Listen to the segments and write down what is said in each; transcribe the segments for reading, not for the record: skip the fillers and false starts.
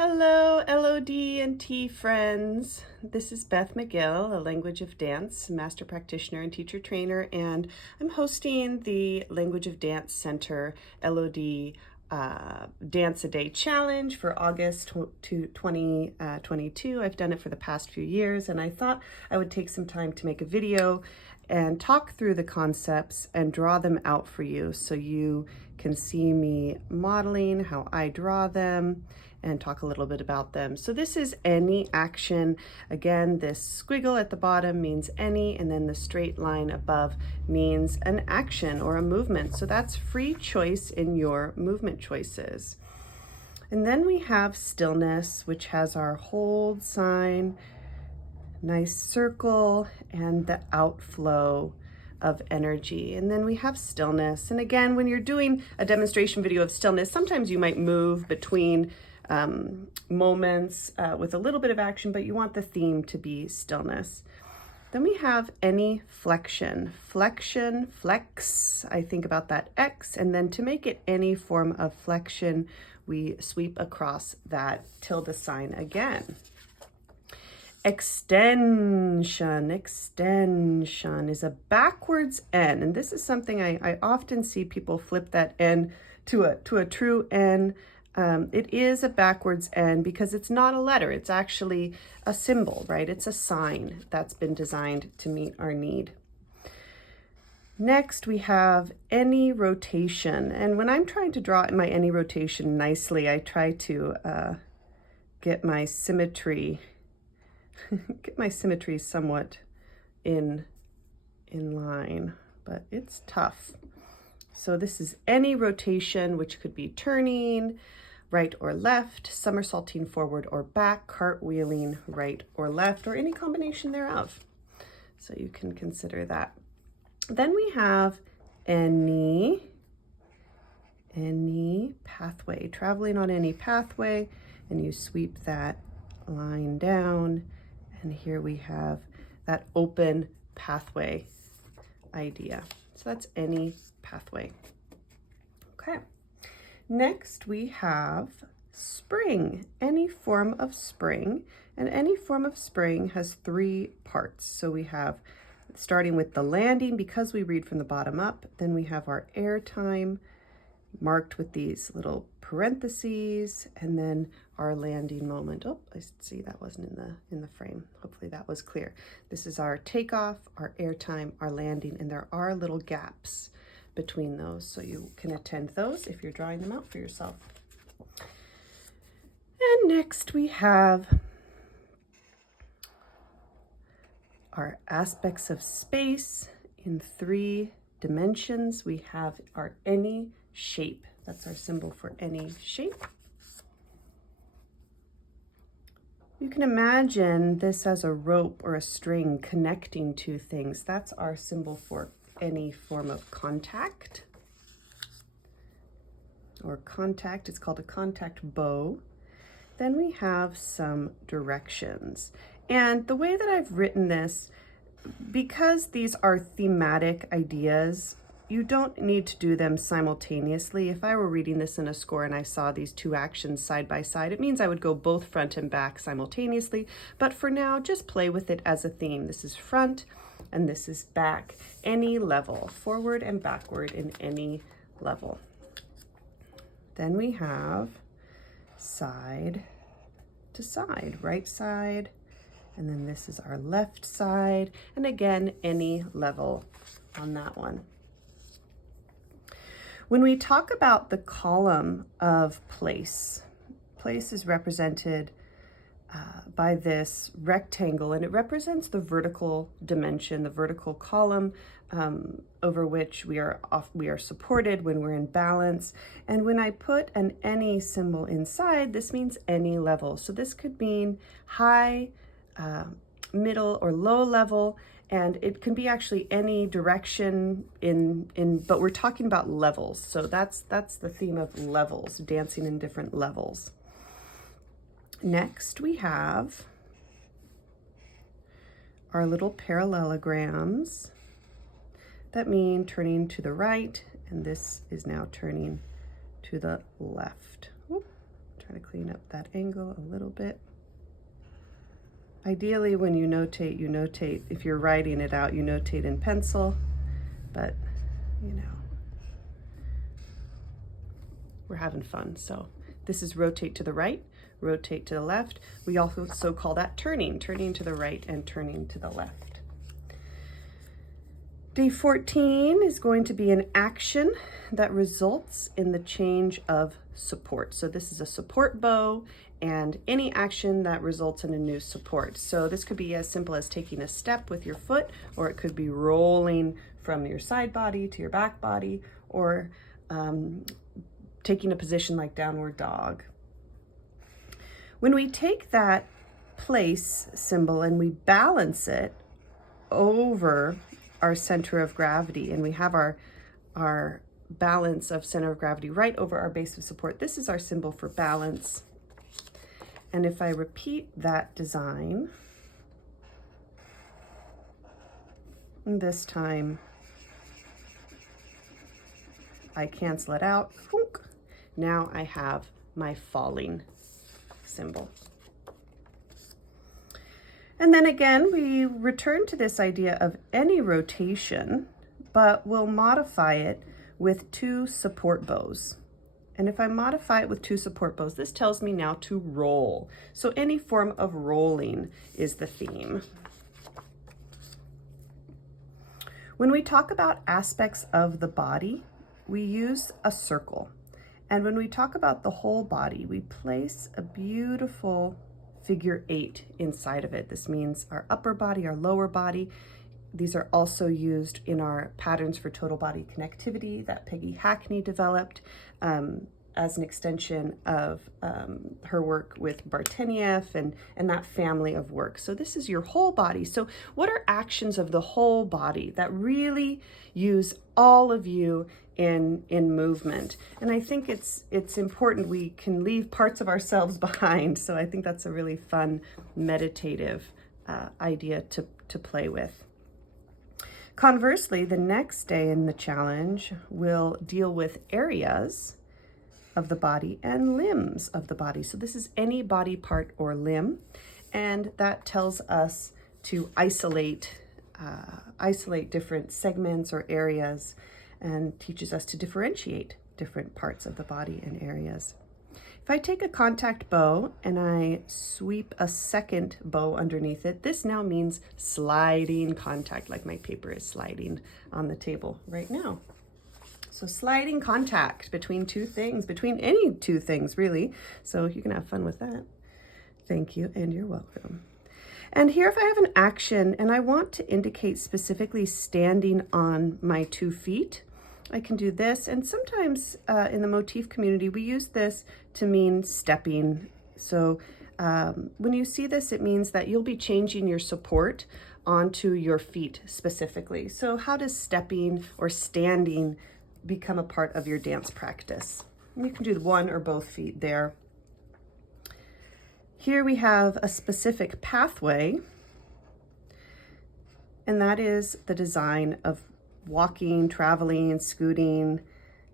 Hello, LOD and T friends. This is Beth McGill, a Language of Dance master practitioner and teacher trainer, and I'm hosting the Language of Dance Center LOD Dance a Day Challenge for August 2022. I've done it for the past few years, and I thought I would take some time to make a video and talk through the concepts and draw them out for you so you can see me modeling how I draw them and talk a little bit about them. So this is any action. Again, this squiggle at the bottom means any, and then the straight line above means an action or a movement. So that's free choice in your movement choices. And then we have stillness, which has our hold sign, nice circle, and the outflow of energy. And then we have stillness. And again, when you're doing a demonstration video of stillness, sometimes you might move between moments with a little bit of action, but you want the theme to be stillness. Then we have AnyFlexion. Flexion, flex, I think about that X, and then to make it any form of flexion, we sweep across that tilde sign again. Extension is a backwards N, and this is something I often see people flip that N to a true N. It is a backwards N because it's not a letter, it's actually a symbol, right? It's a sign that's been designed to meet our need. Next, we have any rotation, and when I'm trying to draw my any rotation nicely, I try to get my symmetry somewhat in line, but it's tough. So this is any rotation, which could be turning right or left, somersaulting forward or back, cartwheeling right or left, or any combination thereof. So you can consider that. Then we have any pathway, traveling on any pathway, and you sweep that line down. And here we have that open pathway idea. So that's any pathway. Okay. Next we have spring, any form of spring. And any form of spring has three parts. So we have starting with the landing, because we read from the bottom up, then we have our air time marked with these little parentheses, and then our landing moment. Oh, I see that wasn't in the frame. Hopefully that was clear. This is our takeoff, our airtime, our landing, and there are little gaps between those, so you can attend those if you're drawing them out for yourself. And next we have our aspects of space in 3 dimensions. We have our any shape. That's our symbol for any shape. You can imagine this as a rope or a string connecting two things. That's our symbol for any form of contact. Or contact, it's called a contact bow. Then we have some directions. And the way that I've written this, because these are thematic ideas, you don't need to do them simultaneously. If I were reading this in a score and I saw these two actions side by side, it means I would go both front and back simultaneously. But for now, just play with it as a theme. This is front and this is back. Any level, forward and backward in any level. Then we have side to side, right side, and then this is our left side, and again, any level on that one. When we talk about the column of place, place is represented by this rectangle, and it represents the vertical dimension, the vertical column over which we are supported when we're in balance. And when I put an any symbol inside, this means any level. So this could mean high, middle, or low level, and it can be actually any direction but we're talking about levels. So that's the theme of levels, dancing in different levels. Next we have our little parallelograms that mean turning to the right, and this is now turning to the left. Try to clean up that angle a little bit. Ideally, when you notate, if you're writing it out, you notate in pencil, but you know, we're having fun. So this is rotate to the right, rotate to the left. We also call that turning to the right and turning to the left. Day 14 is going to be an action that results in the change of support. So this is a support bow, and any action that results in a new support. So this could be as simple as taking a step with your foot, or it could be rolling from your side body to your back body, or taking a position like downward dog. When we take that place symbol and we balance it over our center of gravity, and we have our balance of center of gravity right over our base of support, this is our symbol for balance. And if I repeat that design, and this time I cancel it out, now I have my falling symbol. And then again, we return to this idea of any rotation, but we'll modify it with 2 support bows. And if I modify it with 2 support bows, this tells me now to roll. So any form of rolling is the theme. When we talk about aspects of the body, we use a circle. And when we talk about the whole body, we place a beautiful figure 8 inside of it. This means our upper body, our lower body. These are also used in our patterns for total body connectivity that Peggy Hackney developed as an extension of her work with Bartenieff and that family of work. So this is your whole body. So what are actions of the whole body that really use all of you in movement? And I think it's important we can leave parts of ourselves behind. So I think that's a really fun meditative idea to play with. Conversely, the next day in the challenge, we'll deal with areas of the body and limbs of the body. So this is any body part or limb, and that tells us to isolate different segments or areas, and teaches us to differentiate different parts of the body and areas. If I take a contact bow and I sweep a second bow underneath it, this now means sliding contact, like my paper is sliding on the table right now. So sliding contact between 2 things, between any 2 things really. So you can have fun with that. Thank you, and you're welcome. And here if I have an action and I want to indicate specifically standing on my 2 feet, I can do this. And sometimes in the motif community, we use this to mean stepping. So when you see this, it means that you'll be changing your support onto your feet specifically. So how does stepping or standing become a part of your dance practice? You can do 1 or both feet there. Here we have a specific pathway, and that is the design of walking, traveling, scooting,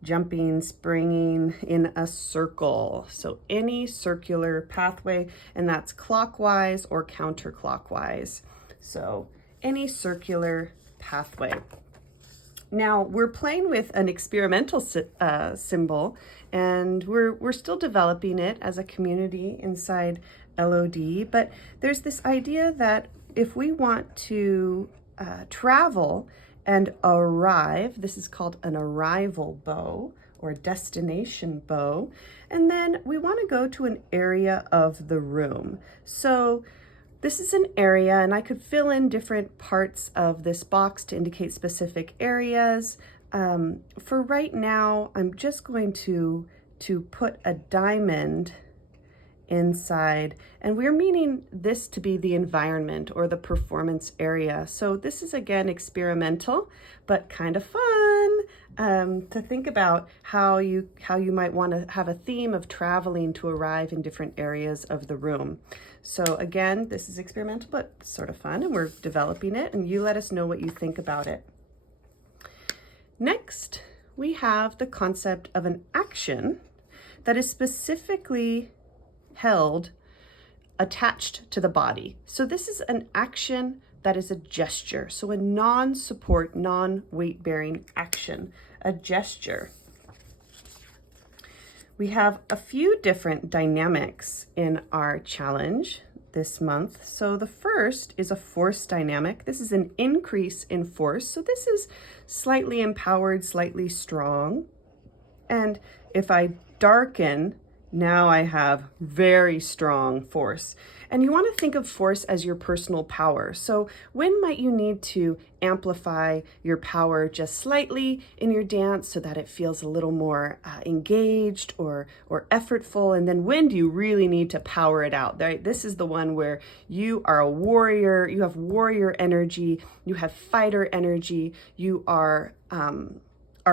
jumping, springing in a circle. So any circular pathway, and that's clockwise or counterclockwise. So any circular pathway. Now we're playing with an experimental symbol, and we're still developing it as a community inside LOD, but there's this idea that if we want to travel and arrive, this is called an arrival bow or a destination bow, and then we want to go to an area of the room. So this is an area, and I could fill in different parts of this box to indicate specific areas. For right now, I'm just going to put a diamond inside, and we're meaning this to be the environment or the performance area. So this is again experimental, but kind of fun to think about how you might want to have a theme of traveling to arrive in different areas of the room. So again, this is experimental, but sort of fun, and we're developing it, and you let us know what you think about it. Next, we have the concept of an action that is specifically held, attached to the body. So this is an action that is a gesture. So a non-support, non-weight-bearing action, a gesture. We have a few different dynamics in our challenge this month. So the first is a force dynamic. This is an increase in force. So this is slightly empowered, slightly strong. And if I darken, now I have very strong force. And you want to think of force as your personal power. So when might you need to amplify your power just slightly in your dance so that it feels a little more engaged or effortful? And then when do you really need to power it out? Right? This is the one where you are a warrior, you have warrior energy, you have fighter energy, you are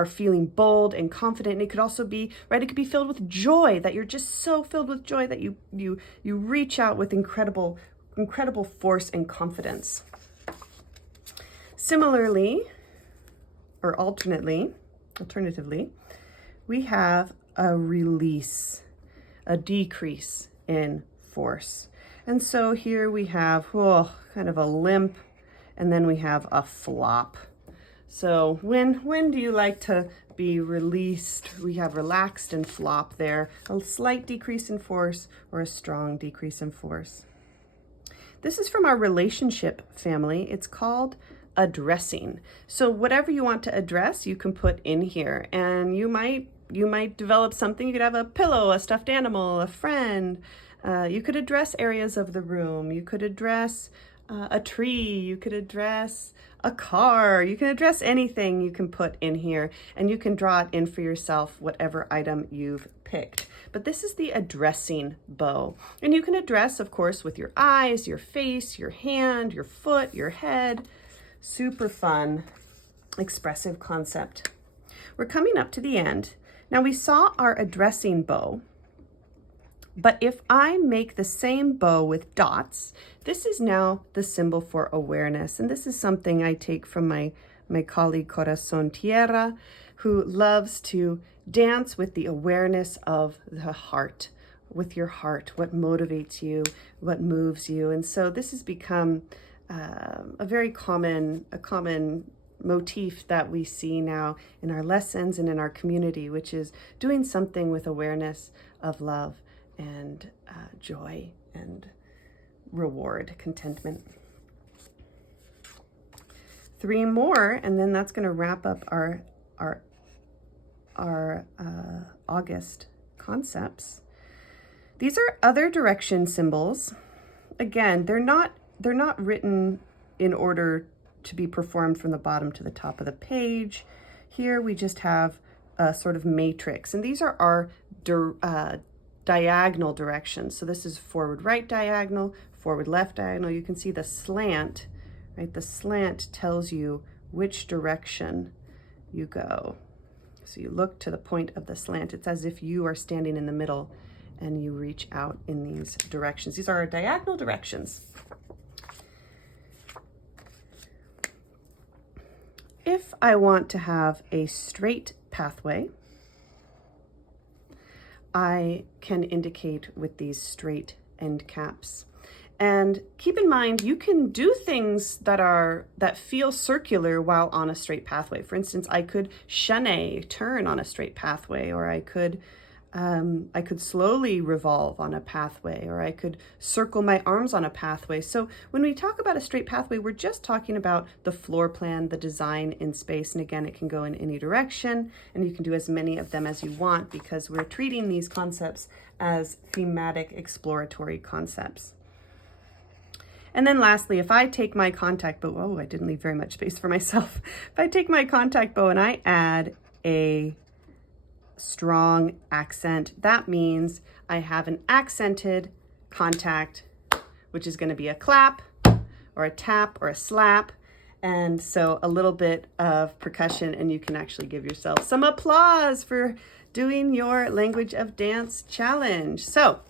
feeling bold and confident. And it could also be, right, it could be filled with joy, that you're just so filled with joy that you reach out with incredible force and confidence. Similarly, or alternatively, we have a release, a decrease in force. And so here we have kind of a limp, and then we have a flop. So when do you like to be released? We have relaxed and flop there, a slight decrease in force or a strong decrease in force. This is from our relationship family. It's called addressing. So whatever you want to address, you can put in here, and you might develop something. You could have a pillow, a stuffed animal, a friend. You could address areas of the room. You could address a tree. You could address a car. You can address anything you can put in here, and you can draw it in for yourself, whatever item you've picked. But this is the addressing bow. And you can address, of course, with your eyes, your face, your hand, your foot, your head. Super fun, expressive concept. We're coming up to the end. Now we saw our addressing bow, but if I make the same bow with dots, this is now the symbol for awareness. And this is something I take from my colleague Corazon Tierra, who loves to dance with the awareness of the heart, with your heart, what motivates you, what moves you. And so this has become a very common motif that we see now in our lessons and in our community, which is doing something with awareness of love and joy and reward, contentment. 3 more, and then that's going to wrap up our August concepts. These are other direction symbols. Again, they're not written in order to be performed from the bottom to the top of the page. Here we just have a sort of matrix, and these are our diagonal directions. So this is forward right diagonal, forward left diagonal. You can see the slant, right? The slant tells you which direction you go. So you look to the point of the slant. It's as if you are standing in the middle and you reach out in these directions. These are our diagonal directions. If I want to have a straight pathway, I can indicate with these straight end caps. And keep in mind, you can do things that feel circular while on a straight pathway. For instance, I could chaîner, turn on a straight pathway, or I could slowly revolve on a pathway, or I could circle my arms on a pathway. So when we talk about a straight pathway, we're just talking about the floor plan, the design in space. And again, it can go in any direction, and you can do as many of them as you want, because we're treating these concepts as thematic exploratory concepts. And then lastly, if I take my contact bow, I didn't leave very much space for myself. If I take my contact bow and I add a strong accent, that means I have an accented contact, which is going to be a clap or a tap or a slap. And so a little bit of percussion, and you can actually give yourself some applause for doing your Language of Dance challenge. So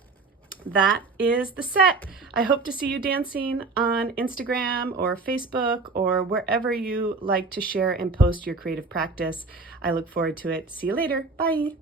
that is the set. I hope to see you dancing on Instagram or Facebook or wherever you like to share and post your creative practice. I look forward to it. See you later. Bye.